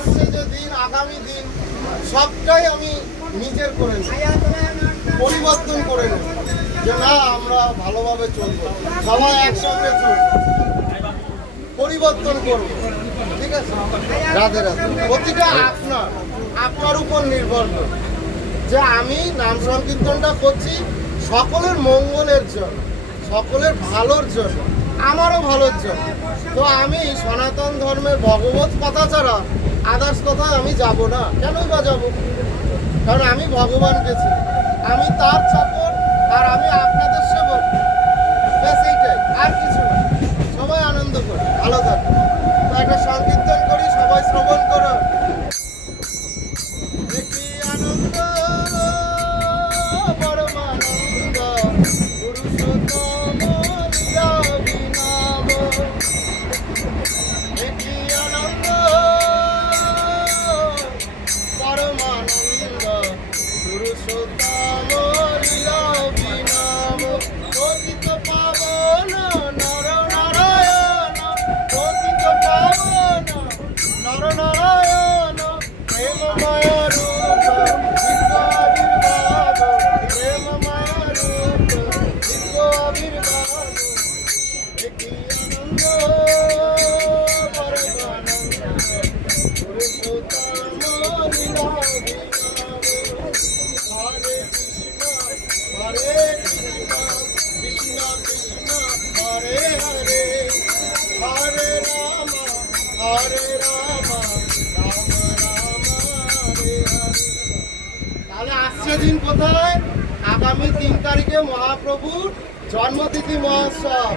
আসছে যে দিন, আগামী দিন সবটাই আমি নিজের করে নেব, পরিবর্তন করে নেব, যে না আমরা ভালোভাবে চলবো, সবাই একসঙ্গে চলবো, পরিবর্তন করবো। ঠিক আছে, রাধে রাধে। প্রতিটা আপনার উপর নির্ভর করে যে আমি নাম সংকীর্তনটা করছি সকলের মঙ্গলের জন্য, সকলের ভালোর জন্য, আমারও ভালোর জন্য। তো আমি সনাতন ধর্মের ভগবত কথা ছাড়া আদার্স কথায় আমি যাব না। কেনই বা যাবো? কারণ আমি ভগবানকে চিনি, আমি তার চাকর, আর আমি আপনাদের সেবক। ব্যাস এইটাই, আর কিছু না। সবাই আনন্দ করি, ভালো থাকুন। তো একটা সংকীর্তন করি, সবাই শ্রবণ করো। দেখি আনন্দ পরমানন্দ পুরুষোত্তম লীলা বিনাম। দেখি আনন্দ পরমানন্দ পুরুষোত্তম লীলা বিনাম। পতিত পাবন নর নারায়ণ, পতিত পাবন নর নারায়ণ, প্রেমময় রূপ দিব্য আবির্ভাব, প্রেমময় রূপ দিব্য আবির্ভাব। দেখি আনন্দ পরমানন্দ পুরুষোত্তম লীলা বিনাম। হরে কৃষ্ণ কৃষ্ণ কৃষ্ণ হরে হরে, হরে রাম রাম রাম হরে হরে। তাহলে আসছে দিন কোথায়? আগামী 3 তারিখে মহাপ্রভুর জন্মতিথি মহোৎসব।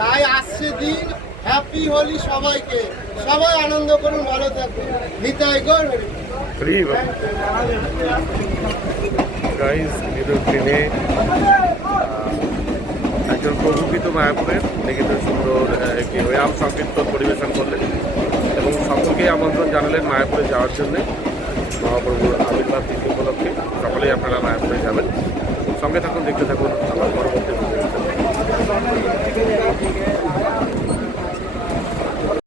তাই আসছে দিন, হ্যাপি হোলি সবাইকে। সবাই আনন্দ করুন, ভালো থাকুন। নিতাই গৌর হরি। গাইজ ঈদের দিনে একজন প্রভুকৃত মায়াপুরের লিখিত সুন্দর একটি নাম সংকীর্তন পরিবেশন করলেন এবং সকলকেই আমন্ত্রণ জানালেন মায়াপুরে যাওয়ার জন্য। মহাপ্রভুর আবির্ভাব তিথি উপলক্ষে সকলেই আপনারা মায়াপুরে যাবেন। সঙ্গে থাকুন, দেখতে থাকুন আমার